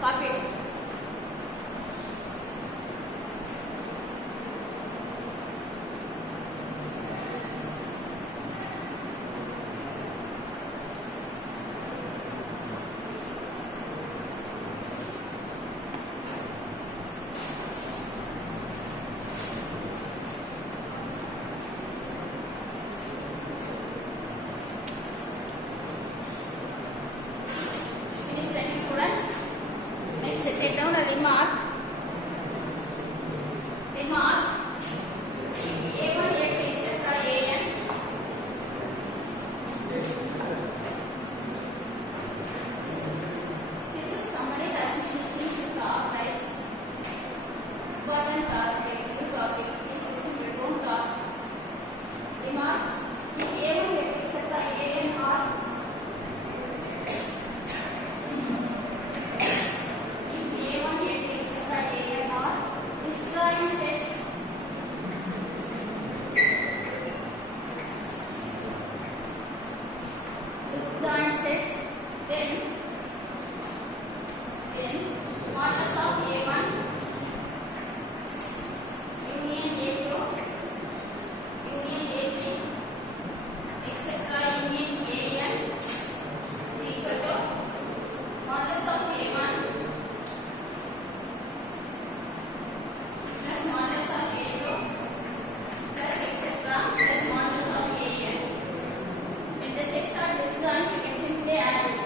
Copy it. Finish writing, students. Next, take down a remark. Remark. If A1, A2, etc. AN. Still, somebody has mentioned to talk, right? Important talk, like good topic. Please listen to don't talk. Remark. If A1, A2, etc. AN are disjoint sets, then modulus of A1 union A2 union A3 etc. union AN is equal to modulus of A1 plus modulus of A2 plus etc. plus modulus of AN. When the sets are disjoint, you can simply add it.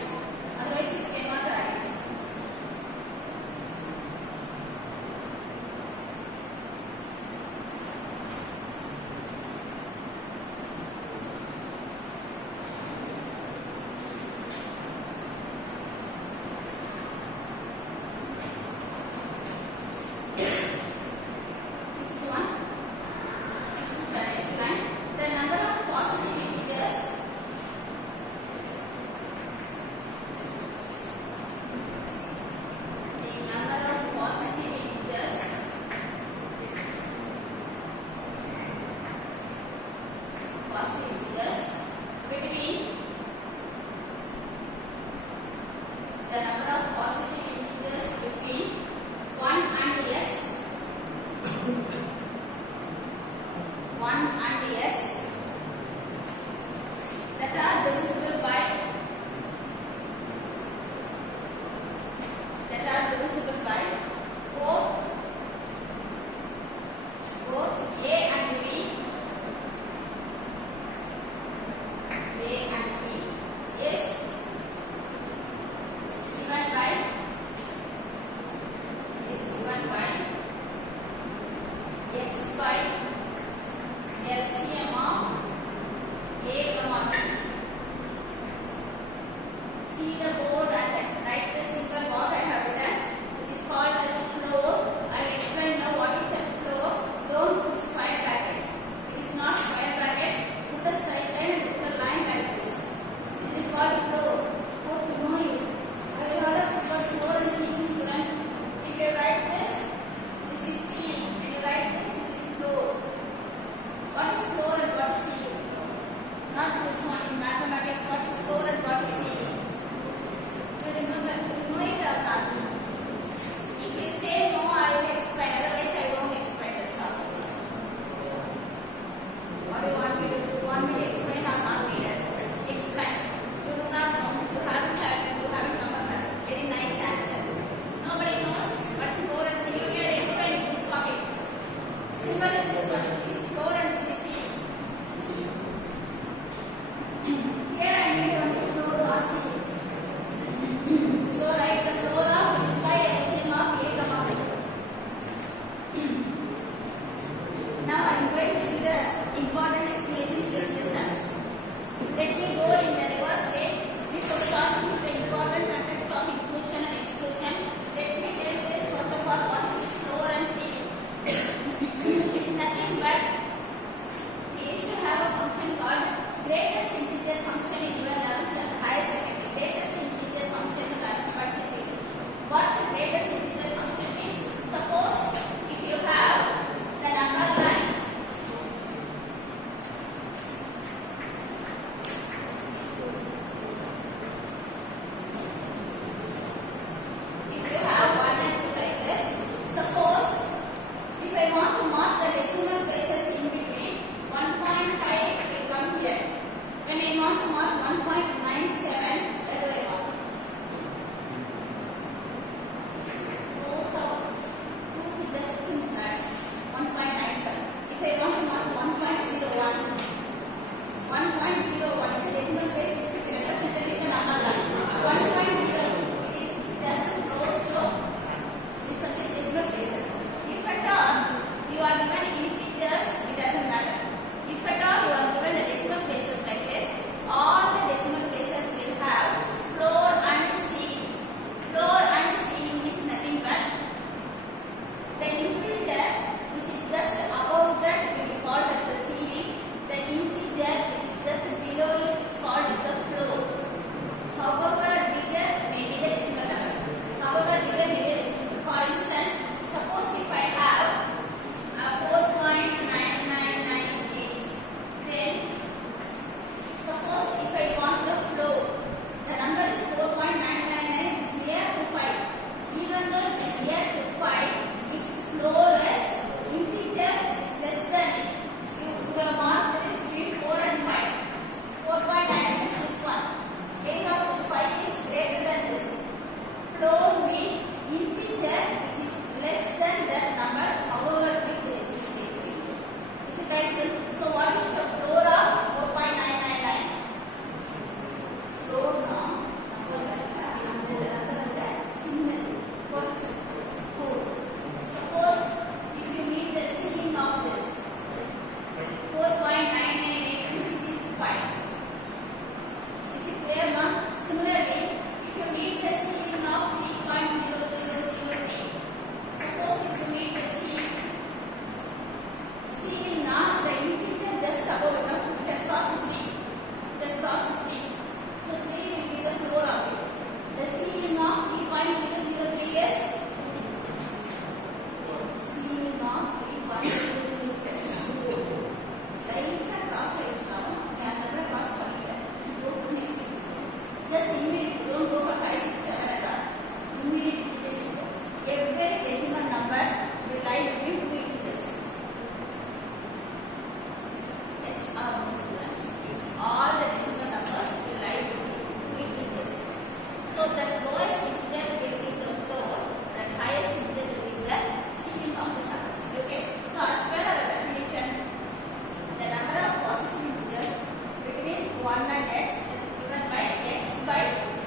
1 and x is given by x by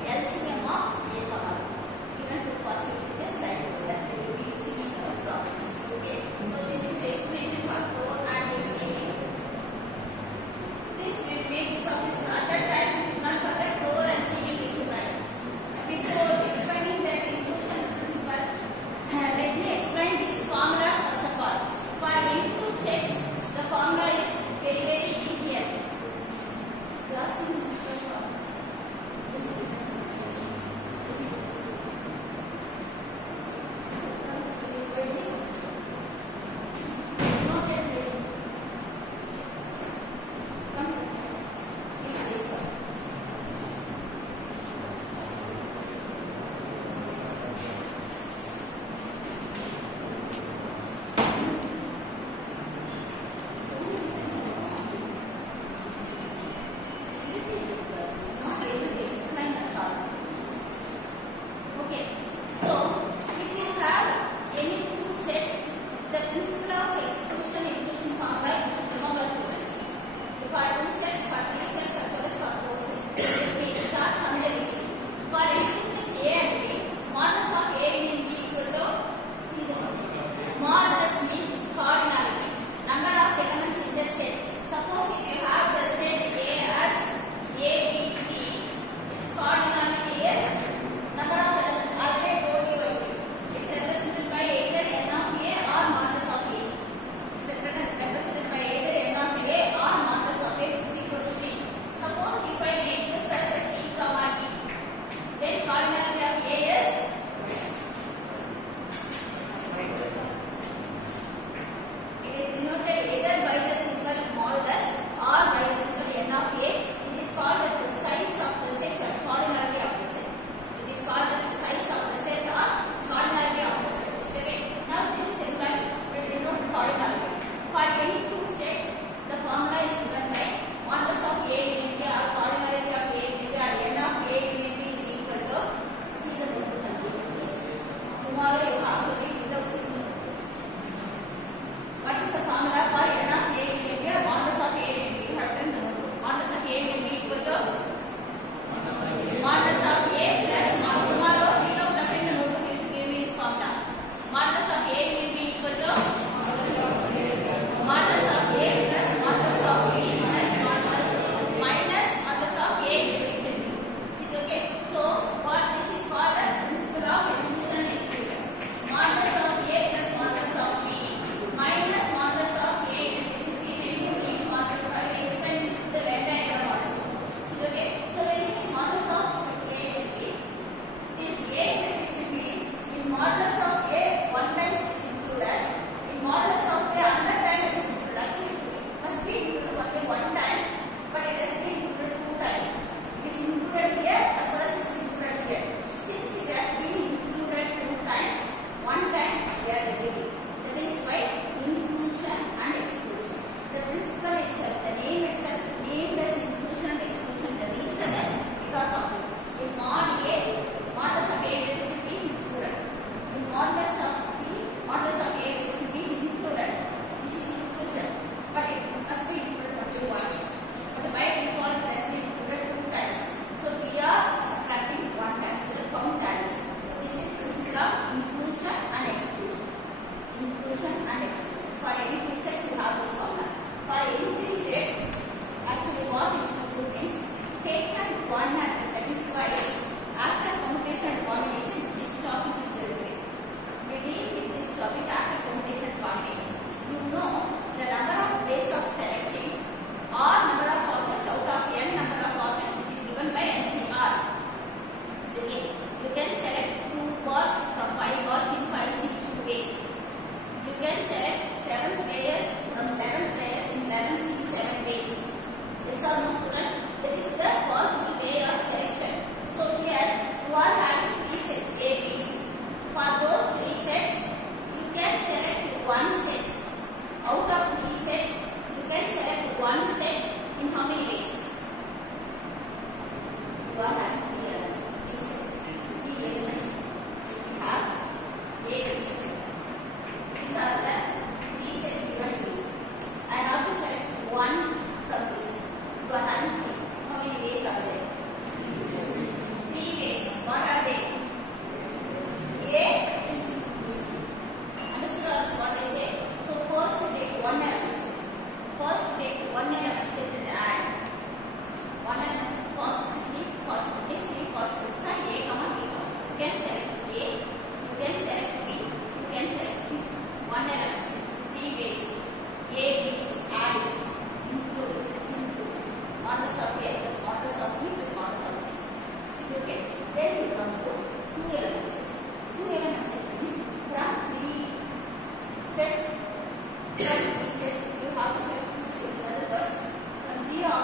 LCM of a comma. Given two positive figures like that, we will be using in our problems. Okay, so this is the explanation for floor and this meaning. This we will make use of this. At that time, we should not forget floor and ceiling is right. Before explaining that inclusion principle, let me explain these formulas first of all. For any two sets, the formula is very easier. Just in this form.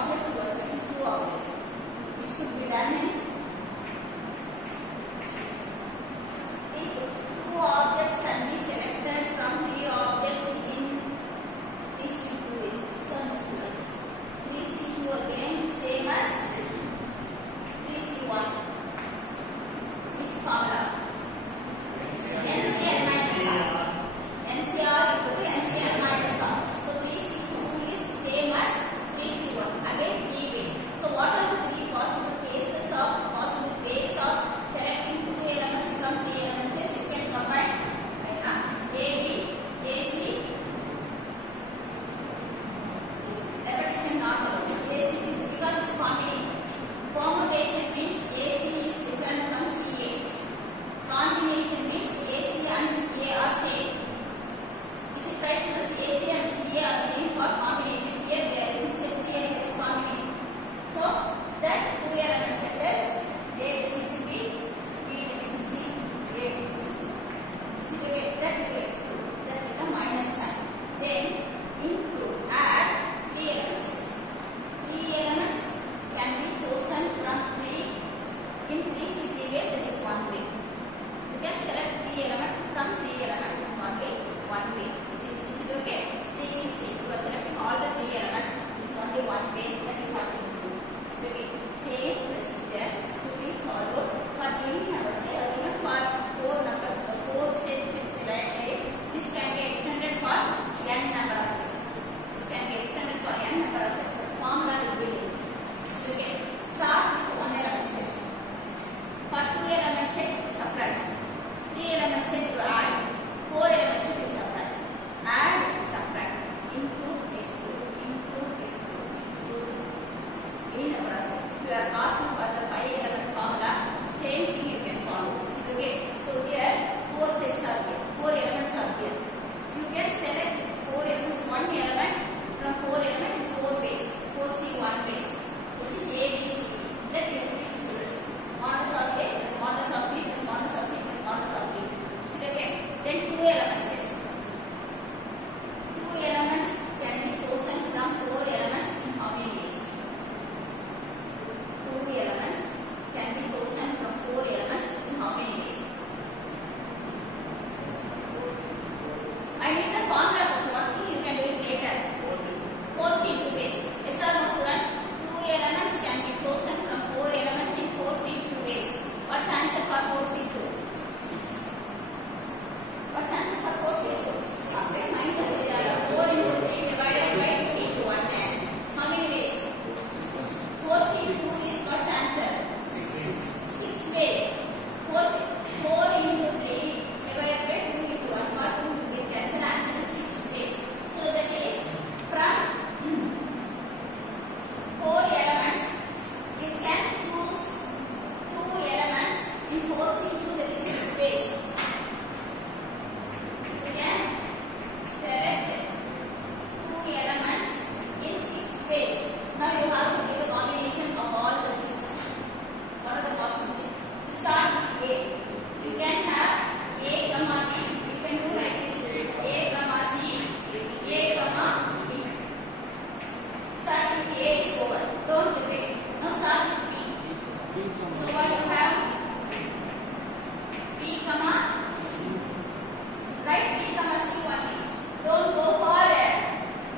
objects you are selecting two objects, which could be done in these two objects can be selected from three objects in these two ways. So, please see two again, same as please see one. Which formula? NCR minus R. NCR equal to NCR minus R. So 3C2 is same as 3C1. Again 3 ways. So what are the three possible cases of selecting two elements from three elements? You can combine AB, AC. Repetition not allowed. AC is because it's combination. Permutation means AC is different from CA. Combination means AC and CA are same. Is it right? AC and CA are same for combination. Here we are using set theory that is combination. So that two element set is A deficiency B, B deficiency, A deficiency. So that we exclude. That with a minus sign. Then include, add three elements. Three elements can be chosen from three in 3C3 way, that is one way. You can select three elements from three elements only one way. Is it okay? 3C3. You are selecting all the three elements. This is only one way. That is what you do. Okay. Same procedure to be followed. But even for four set this can be extended for n number of sets. This can be extended for n number of sets. But formula will be linked. Okay. Start with one element set. For two element set you subtract. Three element set you add. Four element set you subtract. Add, subtract. Include, exclude. Include, exclude. Include, exclude. Any number of sets. If you are asking for the 5 element formula, same thing you can follow. Is it okay? So here 4 sets are here. 4 elements are here. You can select 4 elements, one element from 4 elements in 4 ways. 4C, 1 ways. Which is A, B, C. That is modulus of A plus modulus of B plus modulus of C plus modulus of D. Is it okay? Then 2 elements set. 2 elements can be chosen from 4 elements in how many ways? 2 elements can be chosen from 4 elements in how many ways? I need the formula for one thing, you can do it later. 4C2 ways. Yes or no, students? 2 elements can be chosen from 4 elements in 4C2 ways. What's the answer for 4C2? 6. What's the answer for 4C2? Okay, minus 4 into 3 divided by 2 into 1 and how many ways? 4C2 is what's the answer? 6 ways. 4 into 3 divided by 2 into 1. What 2 will be cancelled? Answer is 6 ways. So that is from 4 elements, you can choose 2 elements in 4C2, that is 6 ways. You can select 2 elements in 6 ways. Now you have to give a combination of all the 6. What are the possibilities? You start with A. You can have A, comma B. You can do like this. A, comma C. A, comma D. Start with A is over. Don't repeat it. Now start with B. So what you have? B, comma. Write B, comma C only. Don't go for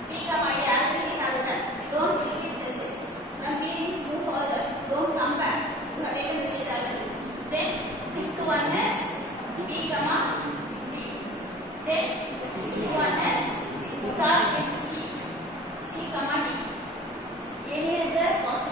B, comma A. Already have done. Don't repeat this set. From B means move further. Don't come back. You have taken this set already. Then fifth one is B, comma D. Then sixth one is start with C. C, comma D. Any other possible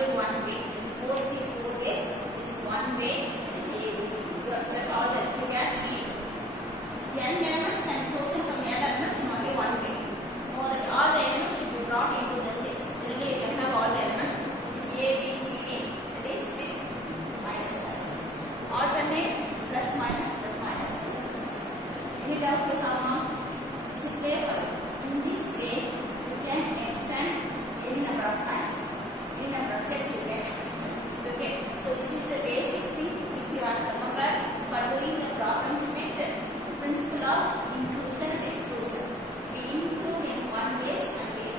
only one way. It is 4 ways. It is one way. It is ABC. You have select all the you get B. N elements and chosen from N elements in only one way. Know that all the elements should be brought into the set. Really, you can have all the elements. It is A, B, C, D. It is with minus sign. Alternate plus minus plus minus. Any doubt you have now? Is it clear? In this way, you can extend any number of times. Any number of sets you can extend. Okay. So this is the basic thing which you have to remember for doing the problems with the principle of inclusion and exclusion. We include in one case and we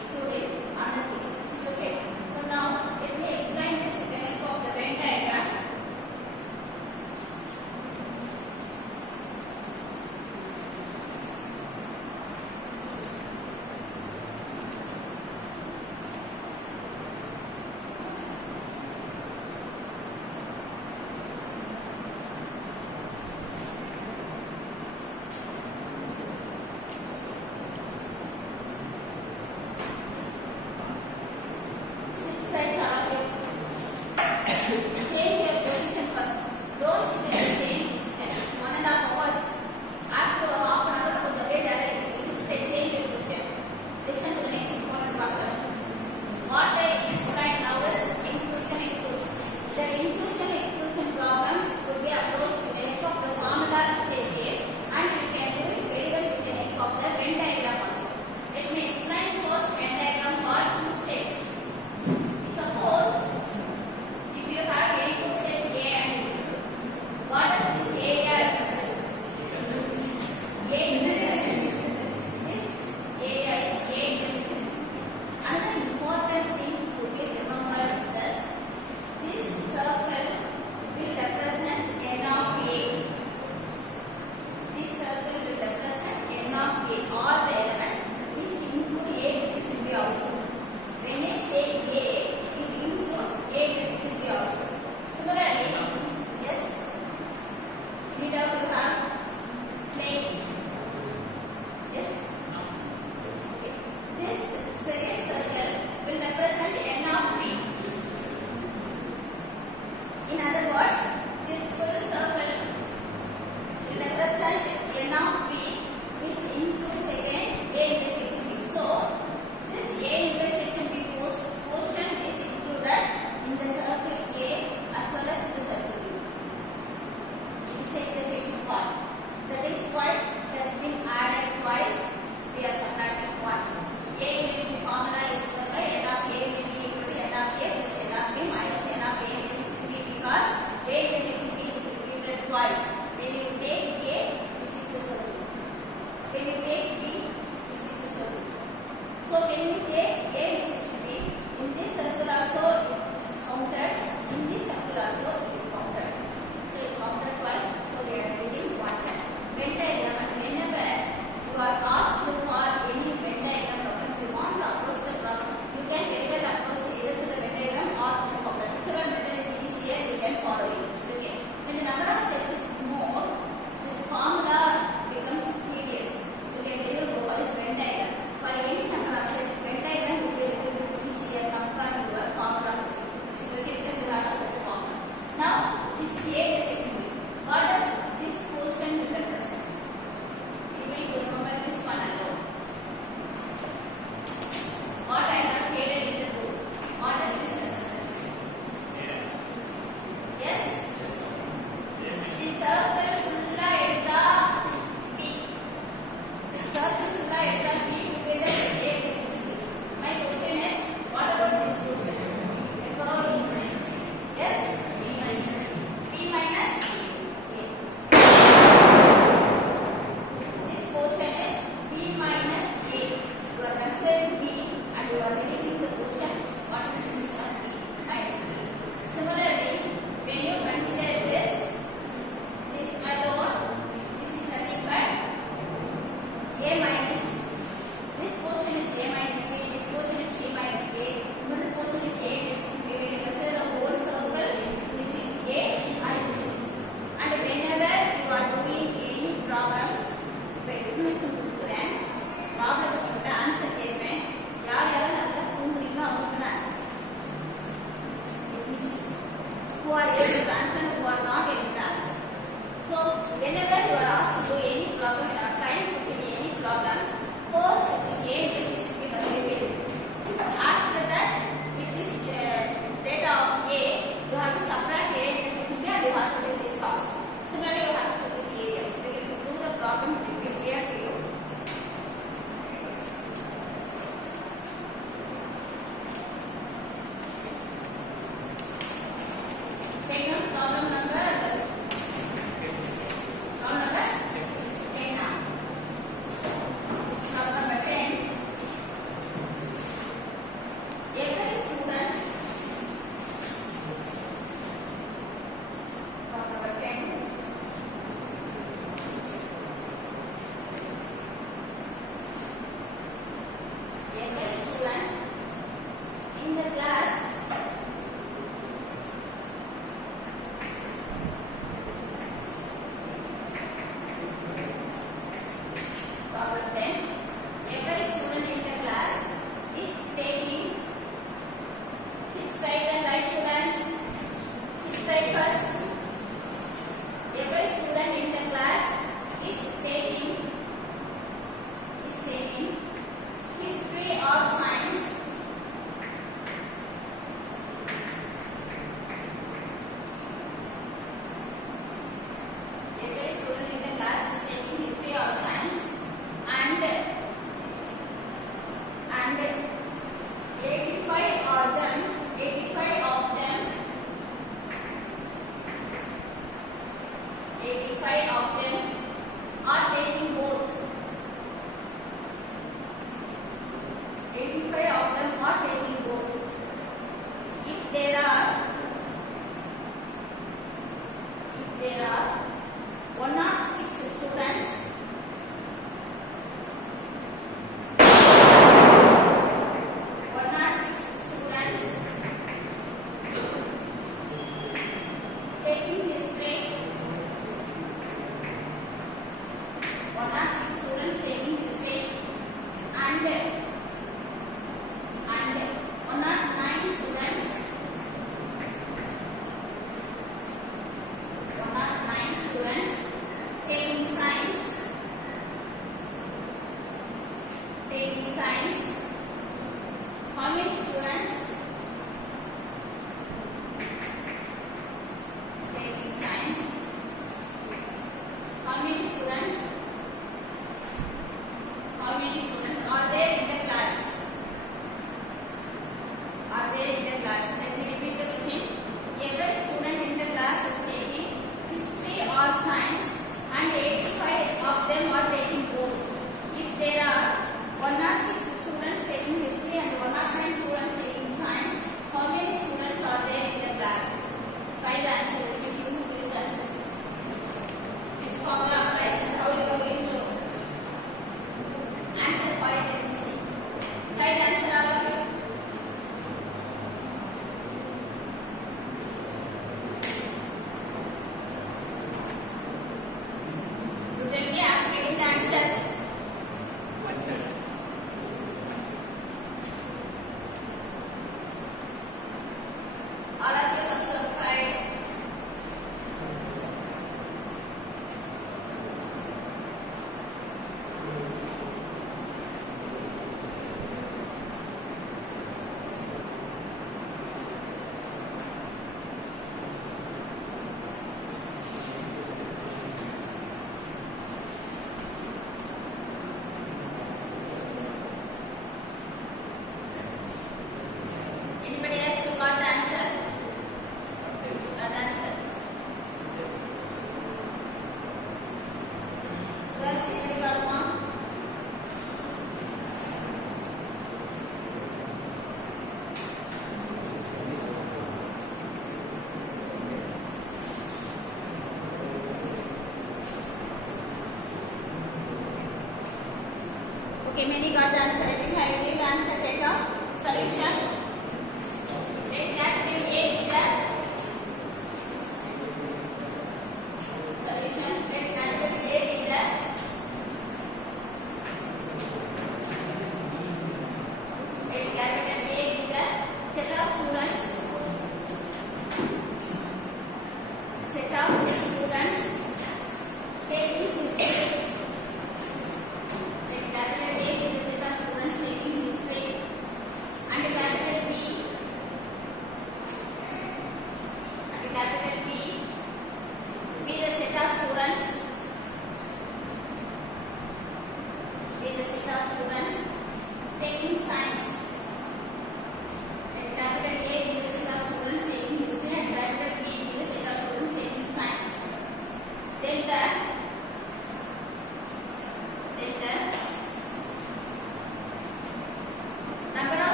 who are able to answer and who are not able to answer. So whenever you are asked to do any problem and are trying to fill any problem, first this A decision we must be filled. After that, with this data of A, you have to subtract A decision B and you have to fill this box. Similarly, you have to fill this area. So when you do the problem, it will be clear to you. Take note problem number 10 now. Problem number 10. Every student. Problem number 10. Every student in the class Problem 10. Every student in the class is taking 6 right and right students. 6 right first. Every student in the class is taking history or science. Every student in the class is taking history or science. And 85 of them are taking both. 85 of them are taking both. If there are 106 students, 106 students taking history. 106 students taking history and 109 students. 109 students taking science. Taking science. How many students taking science? How many students? How many students are there in the class? Are there in the class? Let me repeat the question. Every student in the class is taking history or science and 85 of them are taking both. If there are 106 students taking history and 109 students taking science, how many students are there in the class? Try the answer. Let me see who is the answer. Which formula applies and how you are going to answer for it. Let me see. Try the answer, all of you. You tell me after getting the answer. All of you must have tried. Anybody else who got the answer? Got the answer? Girls, anybody got one? Okay, many got the answer. I think I will answer. Take a solution.